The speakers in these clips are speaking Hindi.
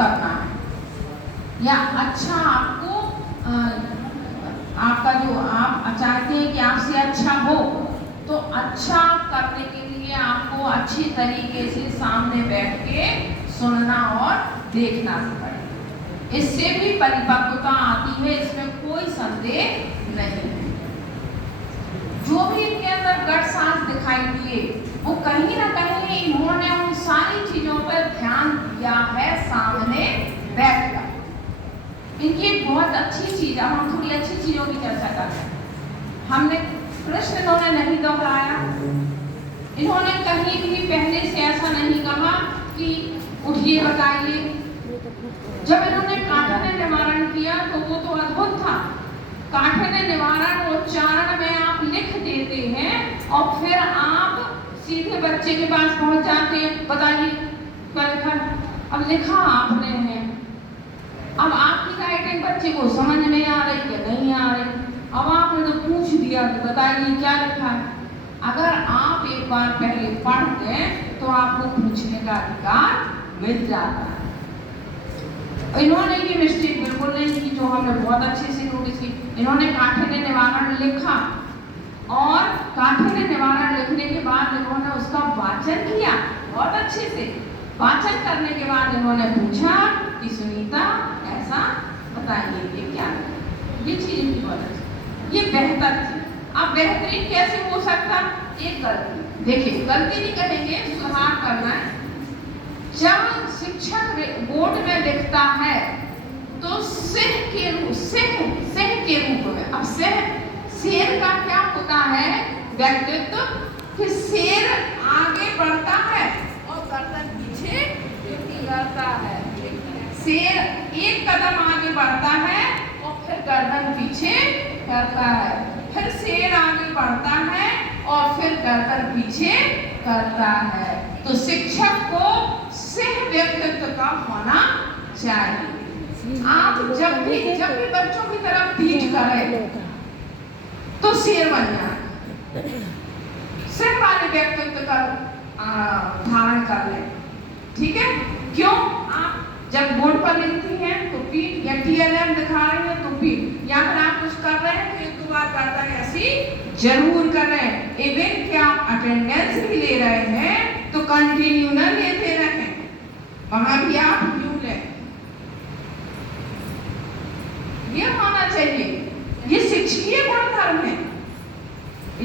करना है, या अच्छा आपको आपका जो आप चाहते हैं कि आपसे अच्छा हो, तो अच्छा करने के लिए आपको अच्छी तरीके से सामने बैठ के सुनना और देखना पड़ेगा। इससे भी परिपक्वता आती है, इसमें कोई संदेह नहीं है। जो भी इनके अंदर गट सांस दिखाई दिए, वो कहीं ना कहीं इन्होंने उन सारी चीजों पर ध्यान दिया है सामने बैठकर। इनकी एक बहुत अच्छी चीज, अब हम थोड़ी अच्छी चीजों की चर्चा करते हैं। हमने प्रश्न इन्होंने नहीं दोहराया, इन्होंने कहीं भी पहले से ऐसा नहीं कहा कि उठिए बताइए। जब इन्होंने काठिन्य निवारण किया तो वो तो अद्भुत था। काठिन्य निवारण उच्चारण में आप लिख देते हैं और फिर आप सीधे बच्चे के पास पहुंच जाते हैं, बताइए क्या लिखा। अब लिखा आपने है, अब आपकी राइटिंग बच्चे को समझ में आ रही कि नहीं आ रही। अब आपने तो पूछ दिया कि बताइए क्या लिखा है। अगर आप एक बार पहले पढ़ दें तो आपको पूछने का अधिकार मिल जाता है। इन्होंने ये मिस्टेक बिल्कुल नहीं की जो हमने बहुत अच्छे से नोटिस की। इन्होंने काठिन्य निवारण लिखा और काठिन्य निवारण लिखने के बाद इन्होंने उसका वाचन किया बहुत अच्छे से। वाचन करने के बाद इन्होंने पूछा कि सुनीता ऐसा बताइए ये क्या है। ये चीज इनकी बहुत अच्छी, ये बेहतर थी। अब बेहतरीन कैसे हो सकता? एक गलती, देखिए गलती नहीं कहेंगे, सुधार करना है। जब शिक्षक बोर्ड में लिखता है तो सेह के रूप में, अब शेर का क्या होता है व्यक्तित्व कि शेर आगे बढ़ता है और गर्दन पीछे करता है। शेर एक कदम आगे बढ़ता है और फिर गर्दन पीछे करता है, फिर शेर आगे बढ़ता है और फिर गर्दन पीछे करता है। तो शिक्षक को सिंह व्यक्तित्व का होना चाहिए। आप जब भी बच्चों की तरफ पीठ करें तो शेर बन जाए, सिंह वाले व्यक्तित्व का धारण कर लें, ठीक है। क्यों? आप जब बोर्ड पर लिखती हैं तो पीठ, या TLM दिखा रहे हैं तो पीठ, या फिर आप कुछ कर रहे हैं तो एक दो बार करता है ऐसी जरूर करें। इवन कि आप अटेंडेंस भी ले रहे हैं तो कंटिन्यू न लेते रहें, वहां भी आप ड्यू लें। ये होना चाहिए, ये शिक्षकीय गुणधर्म है,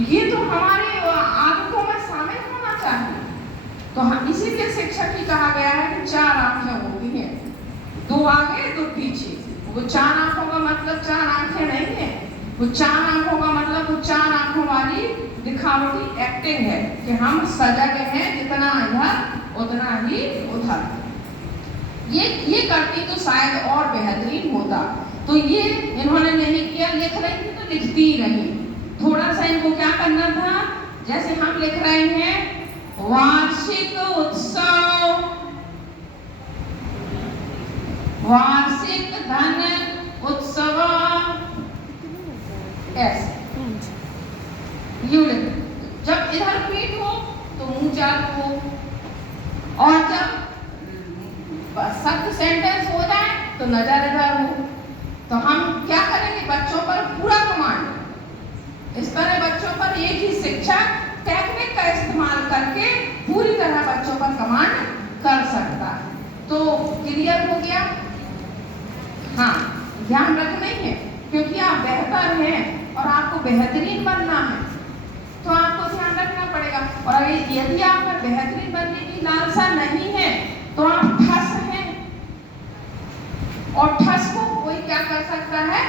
ये तो हमारी आदतों में शामिल होना चाहिए। तो हम इसीलिए शिक्षक ही कहा गया है कि 4 आंखें होती हैं, 2 आगे 2 पीछे। वो 4 आंखों का मतलब 4 आंखें नहीं है, वो 4 आंखों का मतलब वो 4 आंखों वाली दिखावटी एक्टिंग है कि हम सजग हैं, जितना इधर उतना ही उधर। ये करती तो शायद और बेहतरीन होता। तो ये इन्होंने नहीं किया, लिख रही थी तो लिखती ही रही। थोड़ा सा इनको क्या करना था, जैसे हम लिख रहे हैं वार्षिक उत्सव, वार्षिक धन उत्सव, ऐसे जब इधर पीठ हो तो मुंह चालू हो, और जब शब्द सेंटेंस हो जाए तो नजर इधर हो। तो हम क्या करेंगे, बच्चों पर पूरा कमांड, इस तरह बच्चों पर एक ही शिक्षक टेक्निक का इस्तेमाल करके पूरी तरह बच्चों पर कमांड कर सकता है। तो क्लियर हो गया? हाँ, ध्यान रखना ही है, क्योंकि आप बेहतर हैं और आपको बेहतरीन बनना है, तो आपको ध्यान रखना पड़ेगा। और यदि आप में बेहतरीन बनने की लालसा नहीं है तो आप ठस हैं, और ठस को कोई क्या कर सकता है,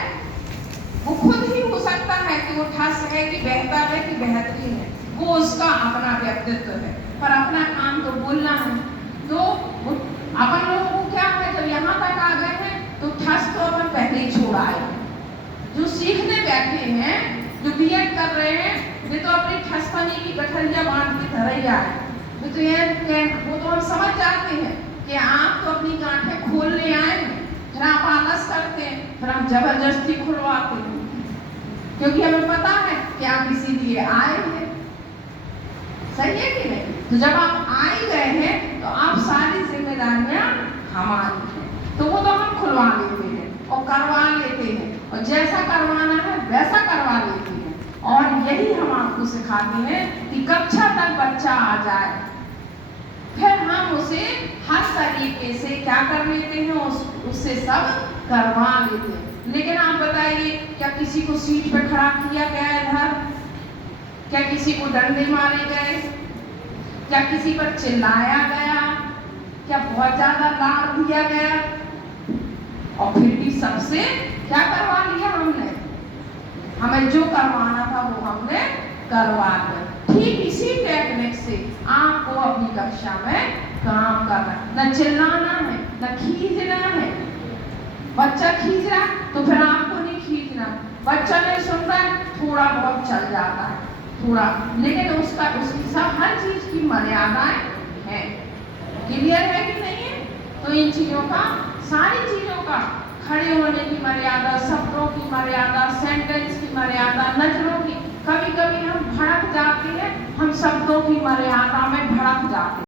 वो खुद ही हो सकता है कि वो ठस है कि बेहतर है कि बेहतरीन है, वो उसका अपना व्यक्तित्व है। पर अपना काम तो बोलना है। तो अपन लोगों को क्या है, जब यहाँ तक आ गए हैं तो ठस तो अपन पहले ही छोड़ आए। जो सीखने बैठे हैं, जो BEd कर रहे हैं, वे तो अपनी ठसपनी की गठरिया बांध के धरैया है। वो तो हम समझ जाते हैं कि आप तो अपनी गांठें खोलने आए हैं, फिर आप आलस करते हैं, फिर हम जबरदस्ती खुलवाते हैं, क्योंकि हमें पता है कि आप इसीलिए आए हैं। सही है कि नहीं? तो जब आप आ ही गए हैं तो आप सारी जिम्मेदारियां हमारी हैं। जैसा करवाना है वैसा करवा लेती हैं। और यही हम आपको सिखाते हैं कि कक्षा तक बच्चा आ जाए, फिर हम उसे हर तरीके से क्या कर लेते हैं, उससे सब करवा लेते हैं। लेकिन आप बताइए, क्या किसी को सीट पे खड़ा किया गया इधर? क्या किसी को डंडे मारे गए? क्या किसी पर चिल्लाया गया? क्या बहुत ज्यादा लाड दिया गया? और फिर भी सबसे क्या करवा लिया हमने? हमें जो करवाना था वो हमने करवा दिया। ठीक इसी टेक्निक से आपको अपनी कक्षा में काम करना है। न चिल्लाना है, न खींचना है। बच्चा खींच रहा तो फिर आपको नहीं खींचना। बच्चा नहीं सुन रहा है, थोड़ा बहुत चल जाता है, थोड़ा, लेकिन उसकी सब हर चीज की मर्यादाएं हैं। क्लियर है कि नहीं है? तो इन चीजों का, सारी चीजों का, खड़े होने की मर्यादा, शब्दों की मर्यादा, सेंटेंस की मर्यादा, नजरों की, कभी कभी हम भड़क जाते हैं, हम शब्दों की मर्यादा में भड़क जाते हैं।